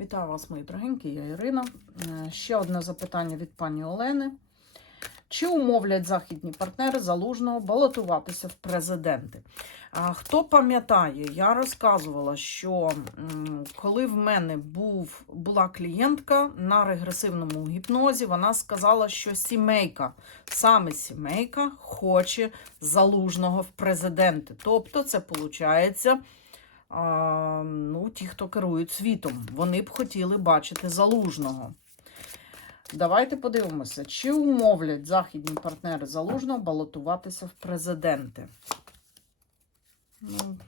Вітаю вас, мої дорогенькі, я Ірина. Е, Ще одне запитання від пані Олени. Чи умовлять західні партнери залужного балотуватися в президенти? Хто пам'ятає, я розказувала, що коли в мене був, була клієнтка на регресивному гіпнозі, вона сказала, що сімейка, саме сімейка, хоче залужного в президенти. Тобто, це виходить ну, ті, хто керують світом. Вони б хотіли бачити залужного. Давайте подивимося, чи умовлять західні партнери залужного балотуватися в президенти. Ну,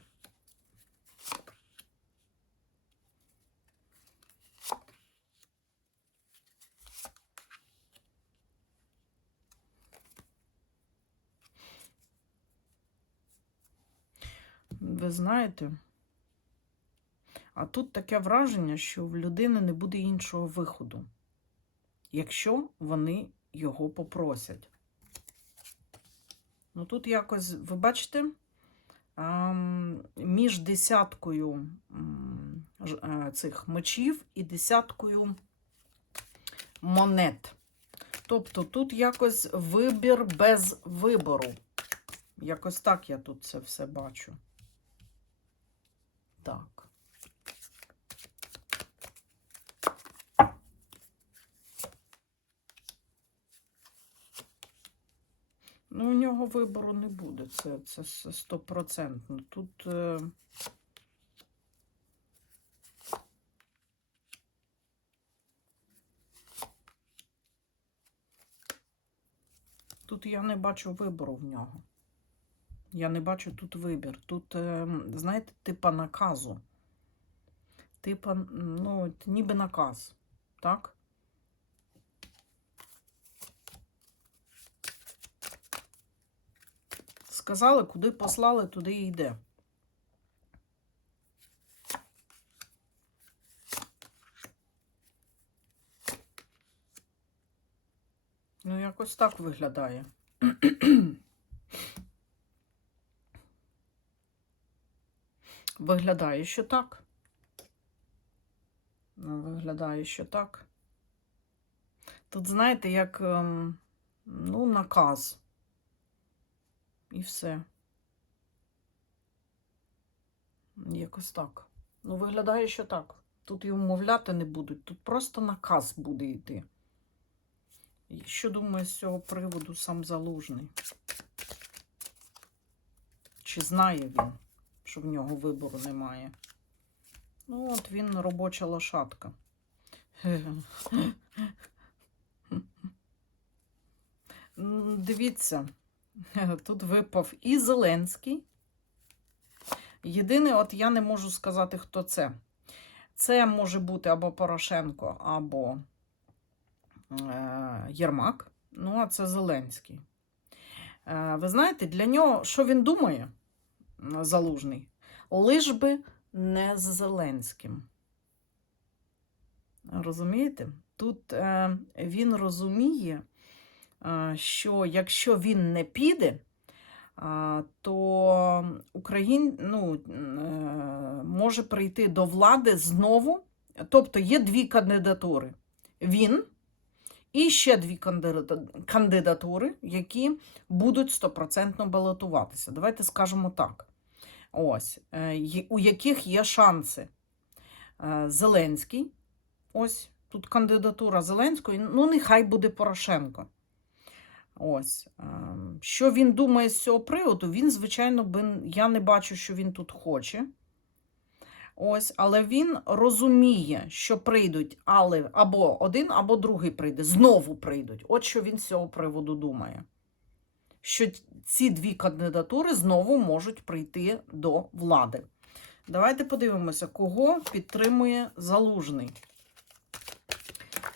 ви знаєте, а тут таке враження, що в людини не буде іншого виходу, якщо вони його попросять. Ну тут якось, ви бачите, між десяткою е, цих мечів і десяткою монет. Тобто тут якось вибір без вибору. Якось так я тут це все бачу. Так. Ну, у нього вибору не буде, це, це стопроцентно. Тут. Е... Тут я не бачу вибору в нього. Я не бачу тут вибір. Тут, е, знаєте, типа наказу. Типа, ну, ніби наказ, так? Сказали, куди послали, туди і йде. Ну, якось так виглядає. Виглядає, що так. Ну, Виглядає, що так. Тут, знаєте, як ем, ну, наказ. І все. Якось так. Ну, виглядає, що так. Тут і умовляти не будуть, тут просто наказ буде йти. І Що думає з цього приводу сам залужний? Чи знає він, що в нього вибору немає? Ну, от він робоча лошадка. Дивіться, тут випав і Зеленський. Єдине, от я не можу сказати, хто це. Це може бути або Порошенко, або е, Єрмак. Ну, а це Зеленський. Е, ви знаєте, для нього, що він думає, залужний? Лиш би не з Зеленським. Розумієте? Тут е, він розуміє, що якщо він не піде, то Україн ну, е, може прийти до влади знову. Тобто є дві кандидатури. Він і ще дві кандидатури, які будуть стопроцентно балотуватися. Давайте скажемо так. Ось, е, у яких є шанси. Е, Зеленський. Ось тут кандидатура Зеленського. Ну, нехай буде Порошенко. Ось. Що він думає з цього приводу? Він, звичайно, би, я не бачу, що він тут хоче. Ось, але він розуміє, що прийдуть але або один, або другий прийде. Знову прийдуть. От що він з цього приводу думає. Що ці дві кандидатури знову можуть прийти до влади. Давайте подивимося, кого підтримує Залужний.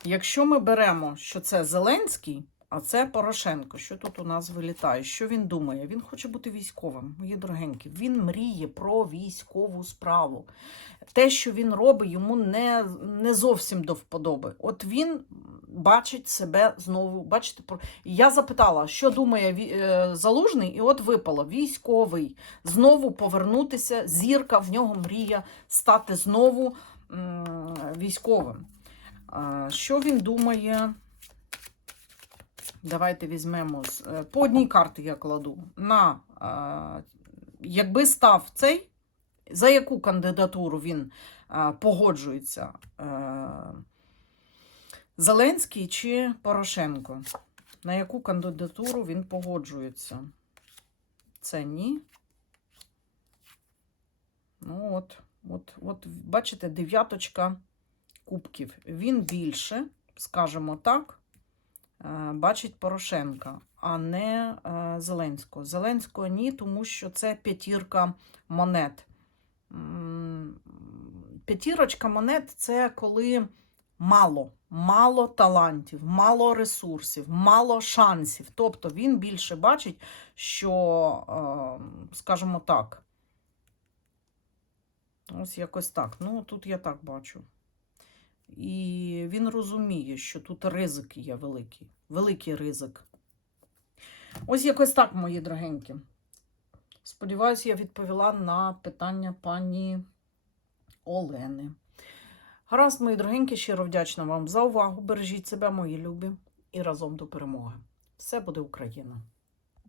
Якщо ми беремо, що це Зеленський, а це Порошенко, що тут у нас вилітає? Що він думає? Він хоче бути військовим, мої дорогенькі. Він мріє про військову справу. Те, що він робить, йому не, не зовсім до вподоби. От він бачить себе знову. Бачите, я запитала, що думає е, залужний, і от випало військовий. Знову повернутися. Зірка в нього мрія стати знову військовим. Що він думає? Давайте візьмемо е, по одній карті я кладу. На, е, якби став цей, за яку кандидатуру він е, погоджується? Зеленський чи Порошенко? На яку кандидатуру він погоджується? Це ні. Ну, от, от, от, бачите, дев'яточка кубків. Він більше, скажімо так, бачить Порошенка, а не е, Зеленського. Зеленського ні, тому що це п'ятірка монет. П'ятірочка монет це коли мало, мало талантів, мало ресурсів, мало шансів. Тобто він більше бачить, що, е, скажімо так, ось якось так. Ну, тут я так бачу. І він розуміє, що тут ризик є великий, великий ризик. Ось якось так, мої дорогенькі. Сподіваюся, я відповіла на питання пані Олени. Гаразд, мої дорогенькі, щиро вдячна вам за увагу. Бережіть себе, мої любі, і разом до перемоги. Все буде Україна!